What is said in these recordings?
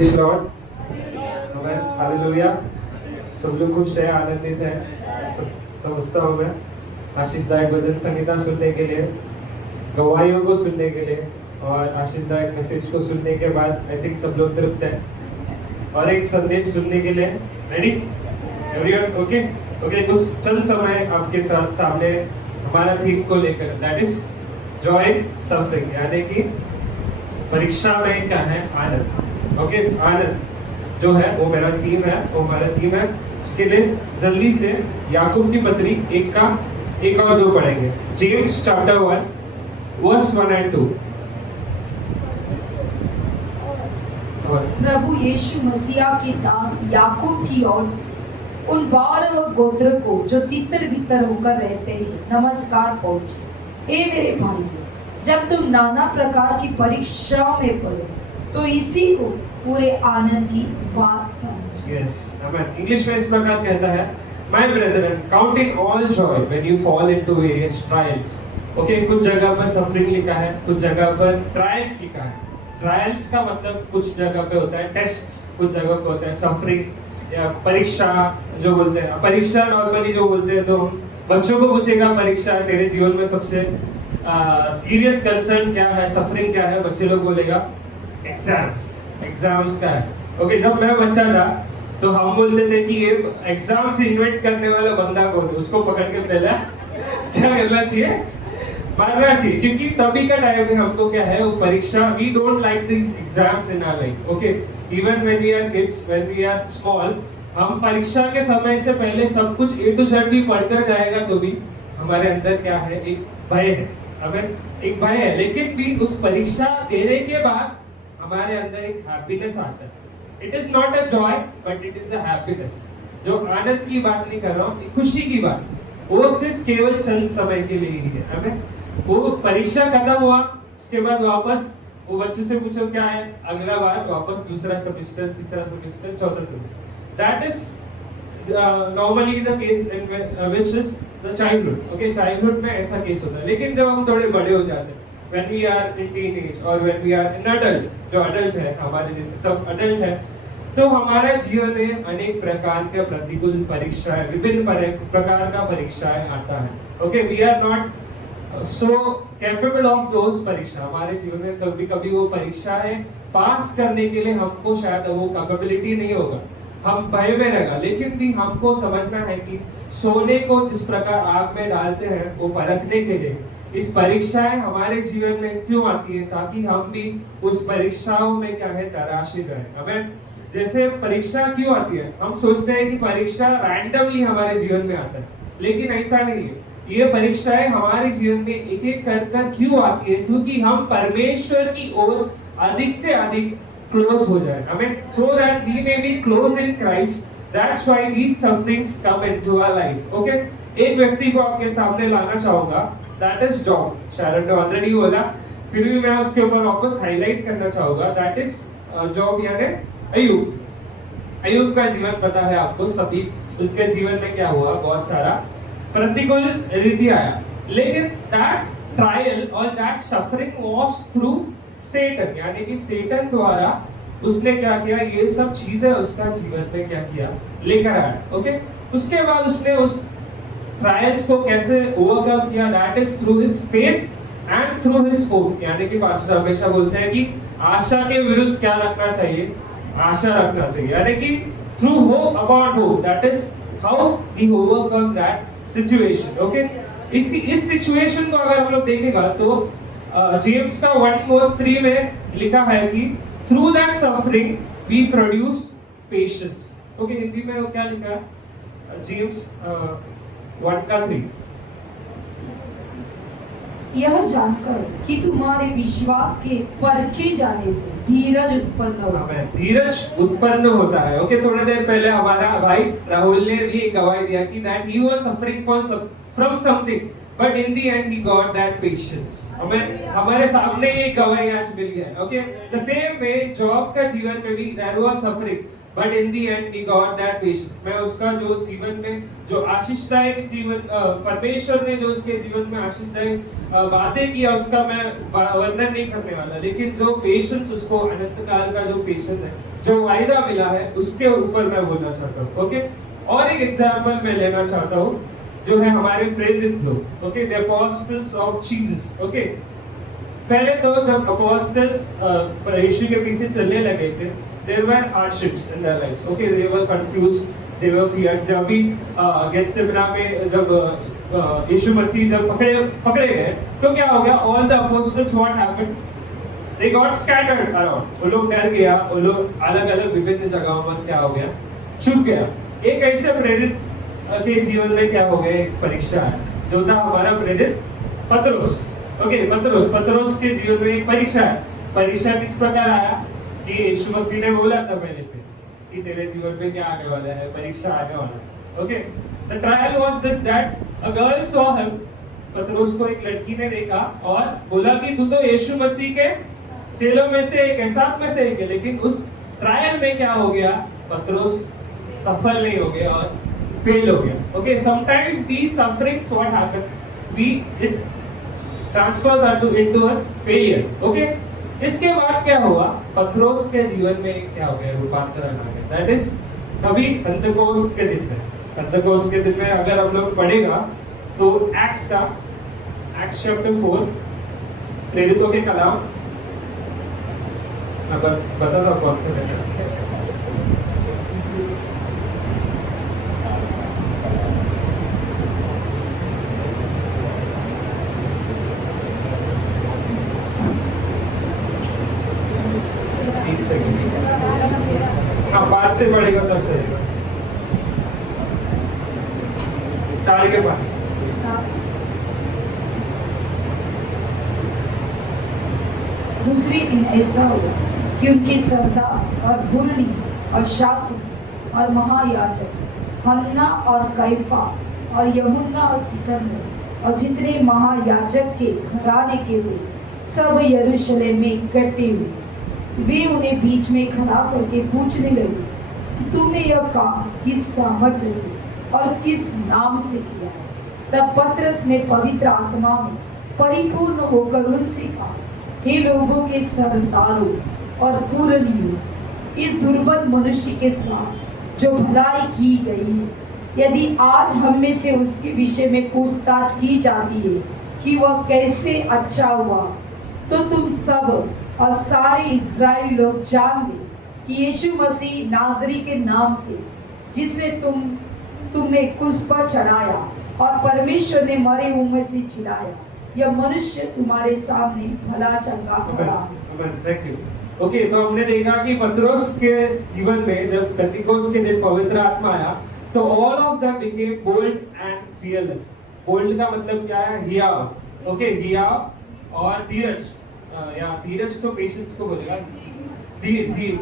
Praise Lord, आमेन, hallelujah. सब लोग खुश है, आनंदित है, समझता हूँ मैं। आशीषदायक भजन संगीता सुनने के लिए, गवाहियों को सुनने के लिए और आशीषदायक मैसेज को सुनने के बाद आई थिंक सब लोग तृप्त हैं। और एक संदेश सुनने के लिए रेडी एवरीवन? ओके ओके, कुछ चंद समय आपके साथ सामने हमारा थीम को लेकर, दैट इज जॉय सफरिंग, यानी कि परीक्षा में क्या है? आनंद। ओके, आनंद जो है वो मेरा थीम है, वो हमारा थीम है। उसके लिए जल्दी से याकूब की पत्री एक और दो पढ़ेंगे। James chapter 1 verse 1 and 2। प्रभु यीशु मसीहा के दास याकूब की ओर से उन 12 गोत्र को जो तितर बितर होकर रहते हैं नमस्कार पहुंचे। हे मेरे भाई, जब तुम नाना प्रकार की परीक्षाओं में पड़ो तो इसी को पूरे आनंद की बात समझो। यस, आमेन। इंग्लिश में इस प्रकार कहता है, my Brethren, count in all Joy when you fall into various trials. Okay, कुछ जगह पर सफरिंग लिखा है, कुछ जगह पर ट्रायल्स लिखा है। ट्रायल्स का मतलब कुछ जगह पे होता है टेस्ट, कुछ जगह पे होता है सफरिंग या परीक्षा जो बोलते हैं। परीक्षा नॉर्मली जो बोलते हैं तो बच्चों को पूछेगा परीक्षा तेरे जीवन में सबसे सीरियस कंसर्न क्या है, सफरिंग क्या है, बच्चे लोग बोलेगा एग्जाम्स का है। ओके, जब मैं बच्चा था तो हम बोलते थे कि ये एग्जाम से इन्वेंट करने वाला बंदा कौन है, उसको पकड़ के पहले क्या करना चाहिए? मारना चाहिए, क्योंकि तभी का टाइम में हमको क्या है वो परीक्षा, we don't like this exams in our life. Okay, even when we are kids, when we are small, हम परीक्षा के समय से पहले सब कुछ A to Z भी पढ़कर जाएगा तो भी हमारे अंदर क्या है? एक भय है, हमें एक भय है। लेकिन भी उस परीक्षा देने के बाद हमारे अंदर एक हैप्पीनेस आता है। It is not a joy but it is a happiness. जो आनंद की बात नहीं कर रहा हूँ, खुशी की बात, वो सिर्फ केवल चंद समय के लिए ही है। हमें वो परीक्षा खत्म हुआ, उसके बाद वापस वो बच्चों से पूछो क्या है, अगला बार वापस दूसरा सेमेस्टर, तीसरा सेमेस्टर, चौथा semester. That is normally the case in which is the childhood. Okay, childhood में ऐसा केस होता है। लेकिन जब हम थोड़े बड़े हो जाते हैं, when we are in teenage और when we are in adult, जो adult है हमारे जैसे सब adult है, तो हमारे जीवन में अनेक प्रकार के प्रतिकूल परीक्षाएं, विभिन्न प्रकार का परीक्षाएं आता है। Okay, we are not so capable of those परीक्षा। हमारे जीवन में कभी कभी वो परीक्षाएं पास करने के लिए हमको शायद वो कैपेबिलिटी नहीं होगा, हम भय में रहेगा। लेकिन भी हमको समझना है कि सोने को जिस प्रकार आग में डालते हैं वो परखने के लिए इस परीक्षाएं हमारे जीवन में क्यों आती है, ताकि हम भी उस परीक्षाओं में क्या है तराशे जाएं। हमें जैसे परीक्षा क्यों आती है, हम सोचते हैं कि परीक्षा रैंडमली हमारे जीवन में आता है, लेकिन ऐसा नहीं है। ये परीक्षाएं हमारे जीवन में एक एक कर क्यों आती है? क्योंकि हम परमेश्वर की ओर अधिक से अधिक क्लोज हो जाए, हमें so that we may be close in Christ. That's why these sufferings come into our life. Okay, एक व्यक्ति को आपके सामने लाना चाहूंगा, दैट इज जॉब। शायद ने ऑलरेडी बोला, फिर भी मैं उसके ऊपर वापस हाईलाइट करना चाहूंगा, दैट इज जॉब यानी अय्यूब। अय्यूब का जीवन पता है आपको सभी, उसके जीवन में क्या हुआ? बहुत सारा प्रतिकूल रीति आया, लेकिन दैट ट्रायल और दैट सफरिंग वाज थ्रू सेटन, यानी कि सेटन द्वारा उसने क्या किया? ये सब चीजें उसका जीवन में क्या किया? लेकर आया। ओके, उसके बाद उसने उस ट्रायल्स को कैसे ओवरकम किया? That is through his faith and through his hope. यानी कि पास्टर हमेशा बोलते हैं कि आशा के विरुद्ध क्या रखना चाहिए? आशा रखना चाहिए, यानी कि through hope about hope, that is how he overcome that situation. Okay, इस सिचुएशन को अगर हम लोग देखेगा तो जेम्स का 1:3 में लिखा है कि through that suffering we produce patience. Okay, Hindi में वो क्या लिखा है? जेम्स 1:3, यह जानकर कि तुम्हारे विश्वास के परखे जाने से धीरज उत्पन्न होता है। धीरज उत्पन्न होता है। ओके, थोड़ी देर पहले हमारा भाई राहुल ने भी गवाही दिया कि that he was suffering from something but in the end he got that patience. हमें हमारे सामने ये गवाही आज मिल गया। Okay, the same way Job का जीवन में भी there was suffering but in the end he got that patience. मैं उसका जो जीवन में जो आशीषदायक जीवन परमेश्वर ने जो उसके जीवन में आशीषदायक बातें किया उसका मैं वर्णन नहीं करने वाला, लेकिन जो पेशेंस उसको अनंत काल का जो पेशेंस है, जो वायदा मिला है, उसके ऊपर मैं बोलना चाहता हूँ। ओके, और एक एग्जाम्पल मैं लेना चाहता हूँ जो है हमारे प्रेरित लोग, okay, the apostles of Jesus. Okay, पहले तो जब अपोस्टल्स यीशु के पीछे चलने लगे थे, there were hardships in their lives. Okay, they were confused, they were feared. जब भी गेत्सेमना में जब यीशु मसीह जब पकड़े गए तो क्या हो गया? All the apostles, what happened? They got scattered around. वो लोग डर गया, वो लोग अलग-अलग विभिन्न जगहों पर क्या हो गया? छुप गया। एक ऐसे प्रेरित के जीवन में क्या हो गया? एक परीक्षा है, जो था हमारा प्रेरित पतरस। ओके, पतरस के जीवन में एक परीक्षा है। परीक्षा किस प्रकार आया कि यीशु मसीह ने बोला था पहले से कि तेरे जीवन में क्या आने वाला है, परीक्षा आने वाला है। Okay, the trial was this that a girl saw him. पतरस को एक लड़की ने देखा और बोला कि तू तो यीशु मसीह के चेलों में से एक है, साथ में से एक है। लेकिन उस ट्रायल में क्या हो गया? पतरस सफल नहीं हो गया और फेल हो गया। Okay, sometimes these sufferings what happen, we it transfers into us failure. Okay, इसके बाद क्या हुआ? पतरस के जीवन में क्या हो गया? रूपांतरण आ गया। दैट इज अभी पेंटेकोस्ट के दिन में। पेंटेकोस्ट के दिन में अगर हम लोग पढ़ेगा तो एक्ट्स चैप्टर 4 प्रेरितों के कलाम, मैं बता दो कौन से है। हाँ, 5 से पढ़ेगा तब चलेगा। 4 के 5। दूसरी दिन ऐसा हुआ कि उनके सरदार और गुरनी और शास्त्री और महायाजक हन्ना और कैफा और यूहन्ना और सिकंदर और जितने महायाजक के घराने के हुए सब यरूशलेम में इकट्ठे हुए। वे उन्हें बीच में खड़ा करके पूछने लगे कि तुमने यह काम किस सामर्थ्य से और किस नाम से किया है? तब पतरस ने पवित्र आत्मा में परिपूर्ण होकर उनसे कहा, हे लोगों के सरदारों और पुरनियों, इस दुर्बल मनुष्य के साथ जो भलाई की गई है, यदि आज हम में से उसके विषय में पूछताछ की जाती है कि वह कैसे अच्छा हुआ, तो तुम सब और सारे इज़राइली लोग जान ले कि यीशु मसीह नाज़री के नाम से, जिसने तुमने क्रूस पर चढ़ाया और परमेश्वर ने मरे हुए में से जिलाया, यह मनुष्य तुम्हारे सामने भला चंगा खड़ा है। Thank you. ओके, तो हमने देखा कि पतरस के जीवन में जब पेंटेकोस्ट के दिन पवित्र आत्मा आया तो all of them became bold and fearless. Bold का मतलब क्या है? हियाव। ओके, हियाव और धीरज, या धीरज तो पेशेंस को बोलेगा, धीर।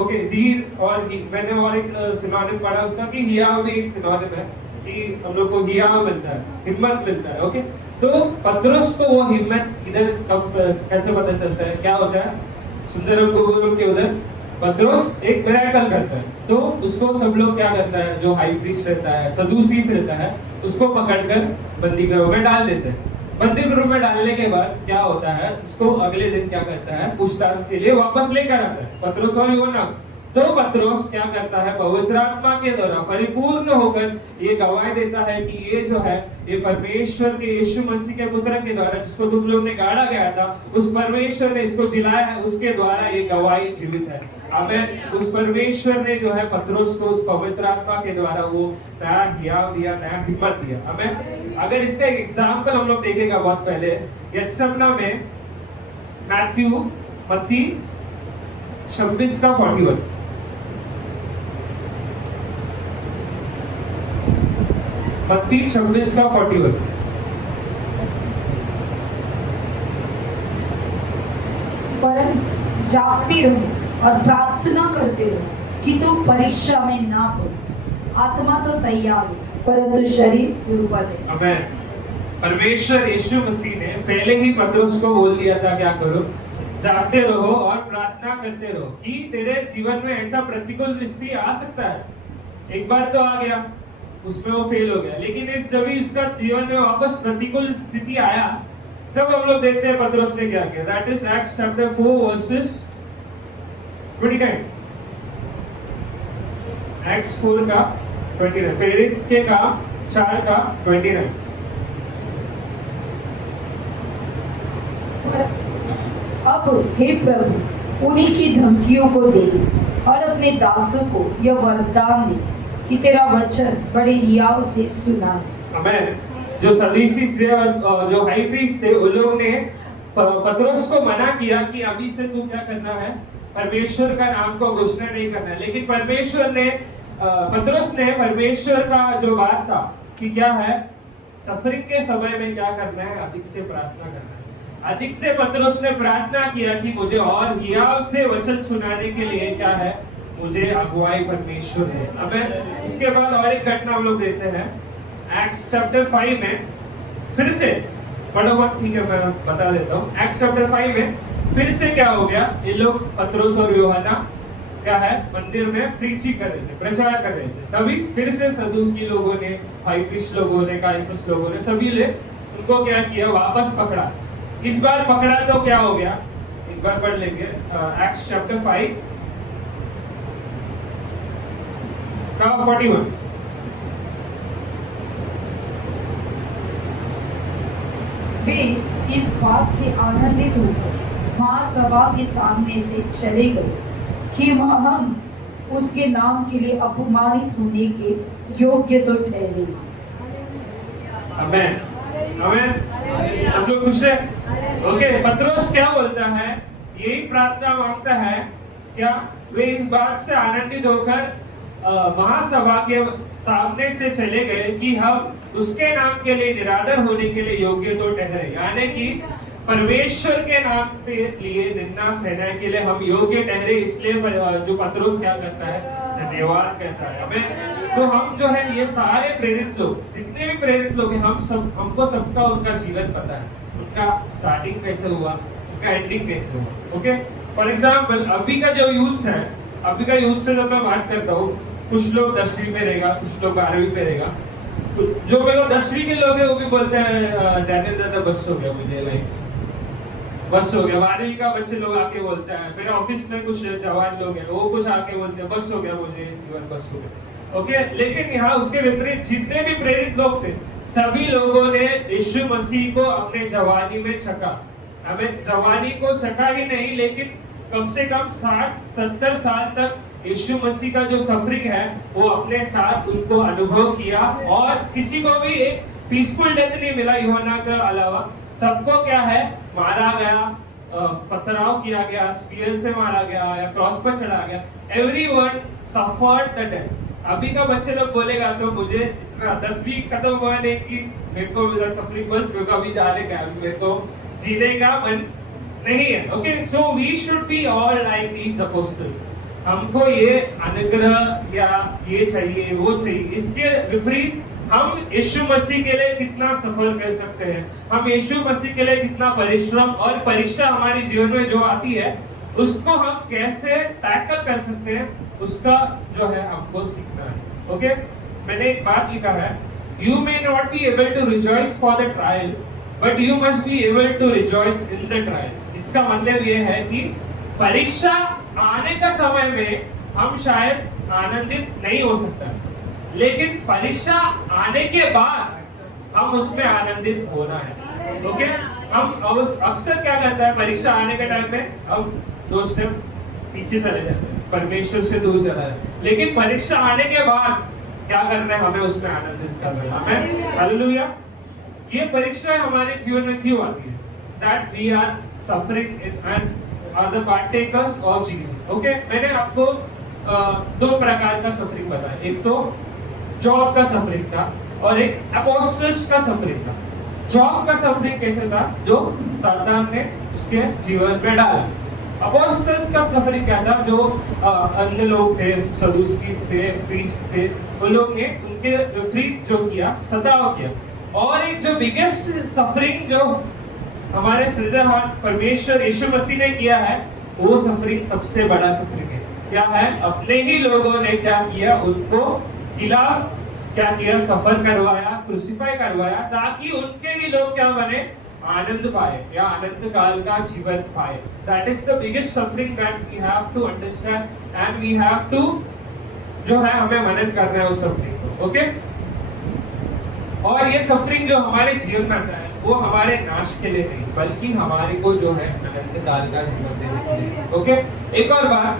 ओके, धीर और मैंने और एक सिनोनिम पढ़ा उसका कि हियाव में एक सिनोनिम है कि हम लोग को हियाव मिलता है, हिम्मत मिलता है। ओके, तो पतरस को वो हिम्मत इधर कब कैसे पता चलता है? क्या होता है? सुंदरम गोबुरम के उधर पतरस एक मिरेकल करता है, तो उसको सब लोग क्या करता है? जो हाई प्रीस्ट रहता है, सदूसीस रहता है, उसको पकड़कर बंदी गृह में डाल देते हैं। बंदी गृह में डालने के बाद क्या होता है? इसको अगले दिन क्या करता है? पूछताछ के लिए वापस लेकर आता है पतरस और यूहन्ना। तो पतरस क्या करता है? पवित्र आत्मा के द्वारा परिपूर्ण होकर ये गवाही देता है कि ये जो है ये परमेश्वर के यीशु मसीह के पुत्र के द्वारा, जिसको तुम लोग ने गाड़ा गया था, उस परमेश्वर ने इसको जिलाया है, उसके द्वारा ये गवाही जीवित है। आमीन। उस परमेश्वर ने जो है पतरस को उस पवित्र आत्मा के द्वारा वो नया हियाव दिया, नया हिम्मत दिया। आमीन। अगर इसका एक एग्जाम्पल हम लोग देखेगा बहुत पहले गेत्सेमना में मत्ती 26 का 41। मत्ती 26 का 41। परंतु जागते रहो और प्रार्थना करते रहो कि तुम परीक्षा में ना पड़ो। आत्मा तो तैयार है परंतु शरीर दुर्बल है। आमीन। परमेश्वर यीशु मसीह ने पहले ही पतरस को बोल दिया था क्या करो? जागते रहो और प्रार्थना करते रहो कि तेरे जीवन में ऐसा प्रतिकूल स्थिति आ सकता है। एक बार तो आ गया, उसमें वो फेल हो गया, लेकिन इस जब भी उसका जीवन में वापस प्रतिकूल स्थिति आया, तब हम लोग देखते हैं पतरस ने क्या किया। That is acts chapter 4 versus 29। Acts 4 का 29, प्रेरित के काम 4 का 29। अब हे प्रभु उन्हीं की धमकियों को दे और अपने दासों को यह वरदान दे कि तेरा वचन बड़े हियाव से सुनाए। आमेन। जो सदूसी थे और जो हाई प्रीस्ट थे, उन लोग ने पतरस को मना किया कि अभी से तू क्या करना है, परमेश्वर का नाम को घोषणा नहीं करना है। लेकिन परमेश्वर ने पतरस ने परमेश्वर का जो बात था कि क्या है, सफरिंग के समय में क्या करना है, अधिक से प्रार्थना करना है। अधिक से पतरस ने प्रार्थना किया कि मुझे और हियाव से वचन सुनाने के लिए क्या है, मुझे अगुवाई परमेश्वर है। अब इसके बाद और एक घटना हम लोग देखते हैं एक्ट्स चैप्टर 5 में। फिर से पढ़ो मत, ठीक है, मैं बता देता हूँ। एक्ट्स चैप्टर 5 में फिर से क्या हो गया, ये लोग पतरस और यूहन्ना क्या है, मंदिर में प्रीचिंग कर रहे थे, प्रचार कर रहे थे। तभी फिर से सदूकी लोगों ने, हाई प्रीस्ट लोगों ने, काइफस लोगों ने, सभी ने उनको क्या किया, वापस पकड़ा। इस बार पकड़ा तो क्या हो गया, एक बार पढ़ लेंगे एक्ट्स चैप्टर 5 का 41। वे इस बात से आनंदित होकर महासभा के सामने से चले गए कि हम उसके नाम के लिए अपमानित होने के योग्य तो ठहरे। आमेन, आमेन। सब लोग खुश है? ओके, पतरस क्या बोलता है, यही प्रार्थना मांगता है क्या, वे इस बात से आनंदित होकर महासभा के सामने से चले गए कि हम उसके नाम के लिए निरादर होने के लिए योग्य तो ठहरे। यानी कि परमेश्वर के नाम पे लिए निंदा सहने के लिए हम योग्य ठहरे। इसलिए जो पतरस क्या करता है, धन्यवाद कहता है। हमें तो हम जो है, ये सारे प्रेरित लोग, जितने भी प्रेरित लोग हैं, हमको सबका उनका जीवन पता है, उनका स्टार्टिंग कैसे हुआ, उनका एंडिंग कैसे हुआ। ओके, फॉर एग्जाम्पल अभी का जो यूथ है, अभी का यूथ से जब मैं बात करता हूँ, कुछ लोग 10वीं में रहेगा, कुछ लोग 12वीं में रहेगा। जो मेरे 10वीं के लोग हैं वो भी बोलते हैं डैनियल दादा बस हो गया मुझे, लाइफ बस हो गया। 12वीं का बच्चे लोग आके बोलते हैं, मेरे ऑफिस में कुछ जवान लोग हैं, वो कुछ आके बोलते हैं बस हो गया मुझे जीवन, बस हो गया। ओके, लेकिन यहाँ उसके विपरीत जितने भी प्रेरित लोग थे, सभी लोगों ने यीशु मसीह को अपने जवानी में चखा। हमें जवानी को चखा ही नहीं, लेकिन कम से कम 60-70 साल तक यीशु मसीह का जो सफरिंग है वो अपने साथ उनको अनुभव किया। और किसी को भी एक पीसफुल डेथ नहीं मिला यूहन्ना के अलावा। सबको क्या है, मारा गया, पथराव किया गया, स्पीयर से मारा गया या क्रॉस पर चढ़ा गया। Everyone suffered the death. अभी का बच्चे लोग बोलेगा तो मुझे इतना 10वीं खत्म हुआ नहीं कि मेरे को मेरा सफरिंग बस मेरे को अभी जाने का, मेरे को जीने का मन नहीं है। Okay, so we should be all like these apostles. हमको ये अनुग्रह या ये चाहिए वो चाहिए, इसके विपरीत हम यीशु मसीह के लिए कितना सफर कर सकते हैं, हम यीशु मसीह के लिए कितना परिश्रम और परीक्षा हमारे जीवन में जो आती है उसको हम कैसे टैकल कर सकते हैं, उसका जो है हमको सीखना है। ओके, मैंने एक बात लिखा है, you may not be able to rejoice for the trial but you must be able to rejoice in the trial. इसका मतलब ये है कि परीक्षा आने का समय में हम शायद आनंदित नहीं हो सकता, लेकिन परीक्षा आने के बाद हम उसमें आनंदित होना है। ओके, हम अक्सर क्या करता है, परीक्षा आने के टाइम में हम 2 स्टेप पीछे चले जाते हैं, परमेश्वर से दूर चला जाते हैं। लेकिन परीक्षा आने के बाद क्या करना है, हमें उसमें आनंदित करना है। आमीन, हालेलुया। ये परीक्षा हमारे जीवन में क्यों आती है? That we are suffering and are the partakers of Jesus. Okay, मैंने आपको 2 प्रकार का सफरिंग बताया। एक तो जॉब का सफरिंग था और एक अपोस्टल्स का सफरिंग था। जॉब का सफरिंग कैसे था, जो सातान ने उसके जीवन में डाला। अपोस्टल्स का सफरिंग क्या था, जो अन्य लोग थे, सदूसीस थे, प्रीस्ट थे, उन लोग ने उनके विपरीत जो किया, सताव किया। और एक जो बिगेस्ट सफरिंग जो हमारे सृजनहार परमेश्वर यीशु मसीह ने किया है, वो सफरिंग सबसे बड़ा सफरिंग है। क्या है? अपने ही लोगों ने क्या किया, उनको खिलाफ क्या किया, सफर करवाया, क्रूसिफाई करवाया, ताकि उनके ही लोग क्या बने, आनंद पाए या आनंद काल का जीवन पाए। That is the biggest suffering that we have to understand and we have to, जो है हमें मनन करना है उस सफरिंग को। ओके, और ये सफरिंग जो हमारे जीवन में आता है, वो हमारे नाश के लिए नहीं, बल्कि हमारे को जो है अनंत काल का जीवन देने के लिए। ओके, एक और बात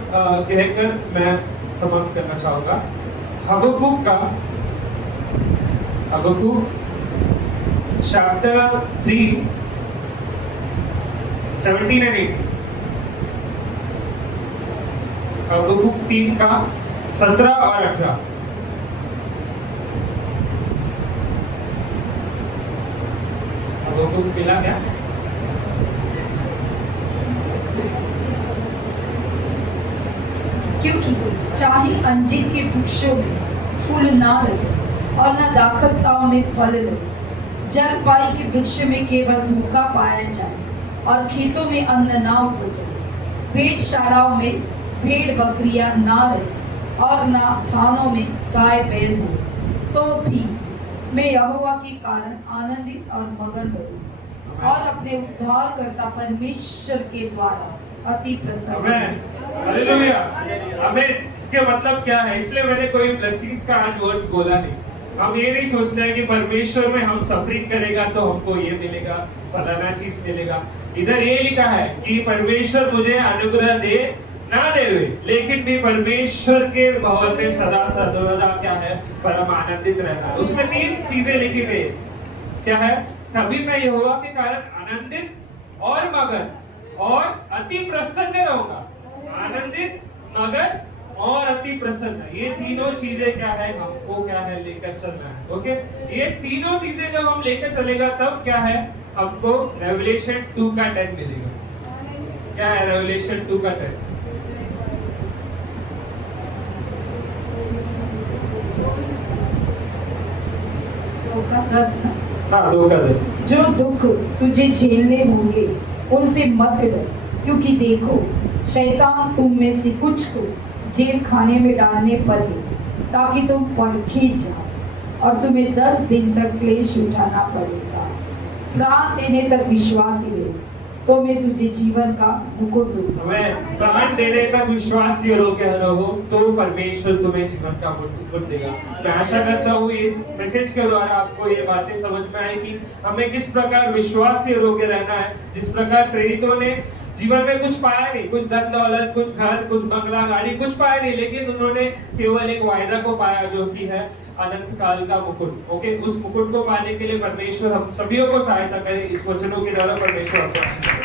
कहकर मैं समाप्त करना चाहूंगा। हबक्कुक चैप्टर 3 17 and 8, हबक्कुक 3 का 17 और 18। हबक्कुक मिला क्या? क्योंकि चाहे अंजीर के वृक्षों में फूल ना लगे और न दाखलताओं में फल लगे, जलपाई के वृक्ष में केवल धोखा पाया जाए और खेतों में अन्न ना उपजे, भेड़शालाओं में भेड़ बकरियां ना रहे और न थानों में गाय बैल हो, तो भी मैं यहोवा के कारण आनंदित और मगन हूँ और अपने उद्धारकर्ता परमेश्वर के द्वारा अति प्रसन्न हूँ। हालेलुया, हमें इसके मतलब क्या है? इसलिए मैंने कोई ब्लेसिंग्स का आज वर्ड्स बोला नहीं। हम ये नहीं सोचना है कि परमेश्वर में हम सफरिंग करेगा तो हमको ये मिलेगा, फलाना चीज मिलेगा। इधर ये लिखा है कि परमेश्वर मुझे अनुग्रह दे ना देवे, लेकिन भी परमेश्वर के भवन में सदा सर्वदा क्या है, परम आनंदित रहना है। उसमें 3 चीजें लिखी गई। क्या है? तभी मैं यहोवा के कारण आनंदित और मगन और अति प्रसन्न रहूंगा। आनंदित, मगन और अति प्रसन्न, ये तीनों चीजें क्या है, हमको क्या है, लेकर चलना है। ओके, ये तीनों चीजें जब हम लेकर चलेगा तब क्या है, हमको रेवलेशन 2 का 10 मिलेगा। क्या है रेवलेशन 2 का 10? हाँ, 2 का 10। जो दुख तुझे झेलने होंगे उनसे मत डर, क्योंकि देखो शैतान तुम में से कुछ को जेल खाने में डालने पड़े, ताकि तुम परखे जाओ और तुम्हें 10 दिन तक क्लेश उठाना पड़ेगा। प्राण देने तक विश्वासी रहे, तो मैं तुझे जीवन का मुकुट दूंगा। हमें प्राण देने तक विश्वासी रहो तो परमेश्वर तुम्हें जीवन का मुकुट देगा। मैं आशा करता हूँ इस मैसेज के द्वारा आपको ये बातें समझ में आई कि हमें किस प्रकार विश्वासी होकर रहना है। जिस प्रकार प्रेरितों ने जीवन में कुछ पाया नहीं, कुछ धन दौलत, कुछ घर, कुछ बंगला, गाड़ी, कुछ पाया नहीं, लेकिन उन्होंने केवल एक वायदा को पाया, जो कि है अनंत काल का मुकुट। ओके, उस मुकुट को पाने के लिए परमेश्वर हम सभी को सहायता करे। इस वचनों के द्वारा परमेश्वर आपको